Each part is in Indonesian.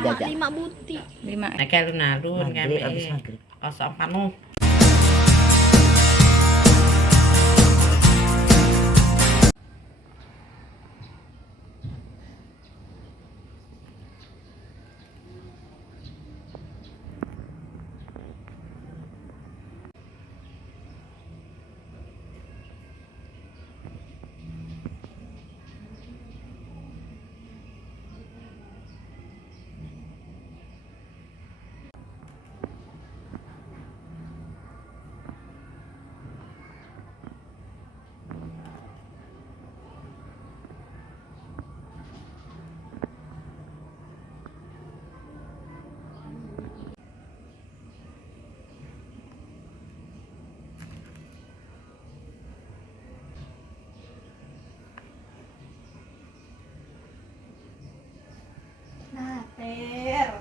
Lima buti. Lima. Nah kalau narun kan kosong penuh. Nah, ter.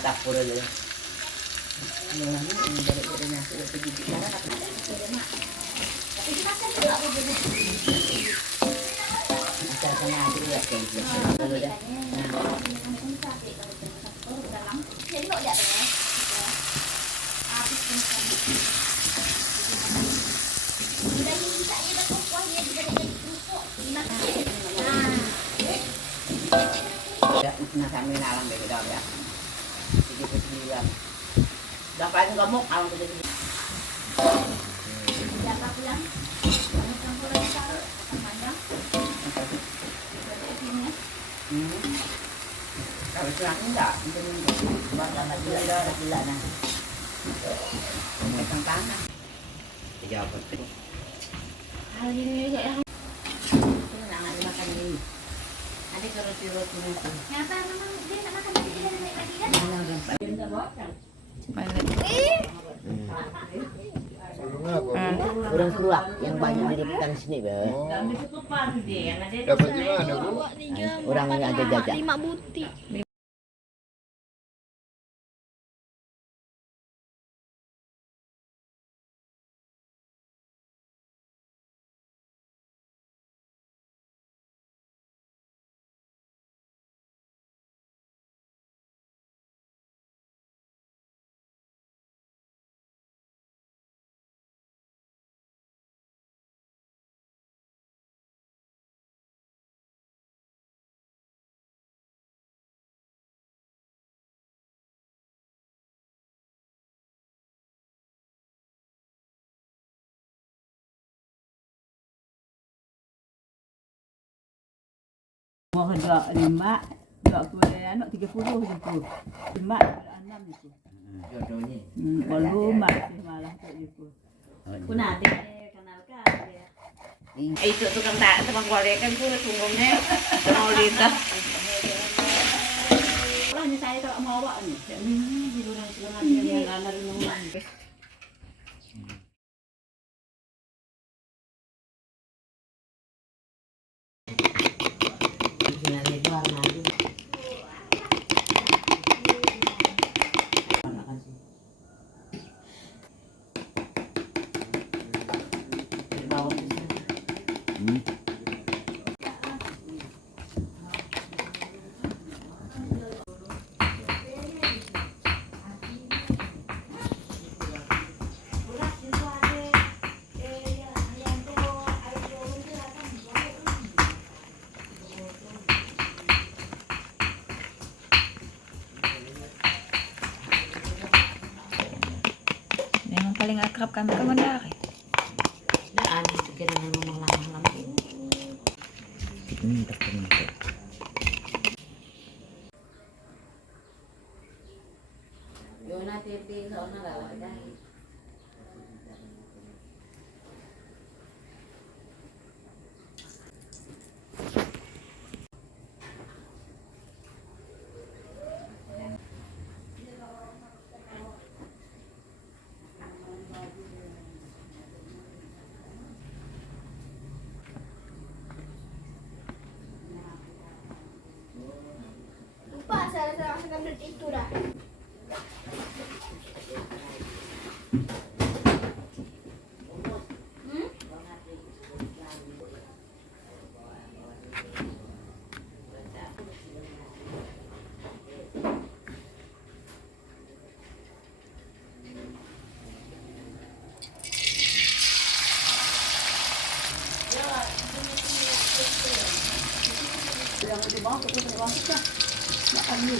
Takpur aja. Nah, kami nalang dari dalam ya. 39. Dapat gemuk kalau begitu. Berapa bulan? Campur aja panjang. Kalau curang enggak, itu buat anak gila nah. Pegang tangan. Jawab betul. Hal ini ya. Jangan dimakan ini. Nanti kalau roti itu. Nyata memang dia nak makan lagi dan naik lagi kan? Orang keluar yang banyak di depan sini, Bang. Dapat di mana, Bu? Orang yang ada jajak. 5 buti. Mau hendak 5, hendak kue anak 30 gitu. 5 6 itu. Jodohnya. Belum masih malah kayak gitu. Kuna adik kenalkan dia. Itu tukang goreng kan tuh tunggungnya mau lintas. Lah ni saya kalau mau awak ni. Ini di luar setengah dia nganar rumah. Memang paling akrab kami ke Mandari. Daan pikiran yang lama-lama ini. Tertentu. Yo nanti di sana enggak ada. Ano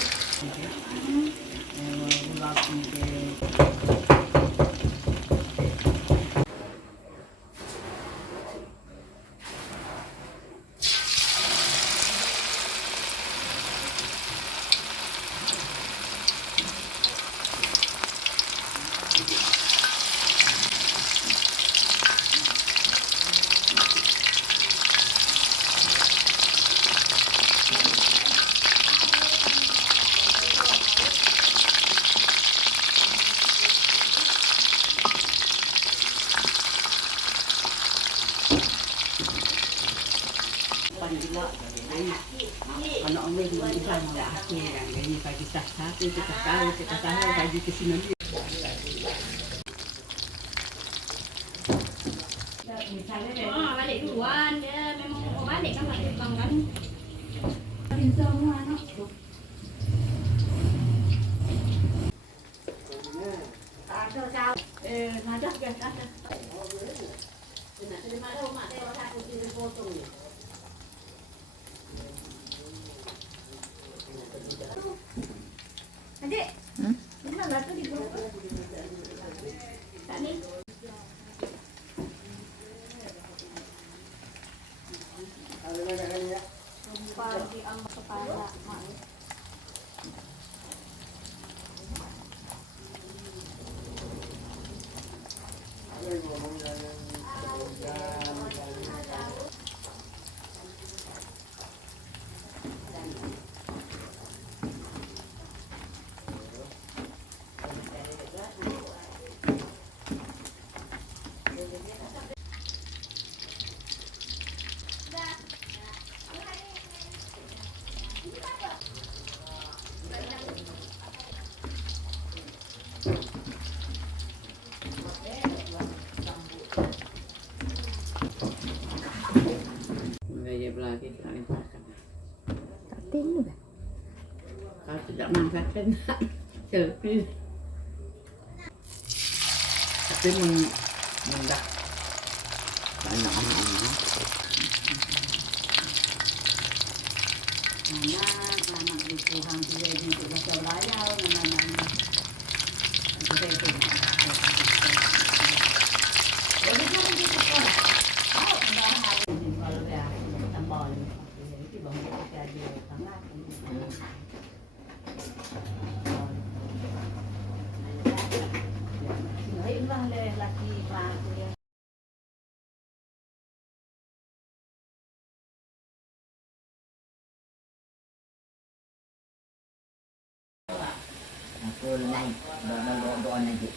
ang may iba mga ako yan. Ganyan pa kita sa atin, kita tayo, pagi kasi nang Balik duluan ya. Memang mau balik kan balik bang kan. Nadah ya, nadah. Terima kasih mak saya aku kirim foto ni. Adik, mana lah tu di bawah? Tak ni. Pagi ang kepala mak. Gaya lagi kali makan. Kating juga. Kalau tidak makan kan selfie. Tapi mendak banyak anak-anak. anak di Tuhan dia di bahasa Raya mana-mana. Jadi kan di sekolah. Oh, dah hari di kalau dia tambah itu bang kita ada sangat. Sinahin bang lelaki bang dia. Aku naik doa-doa lagi.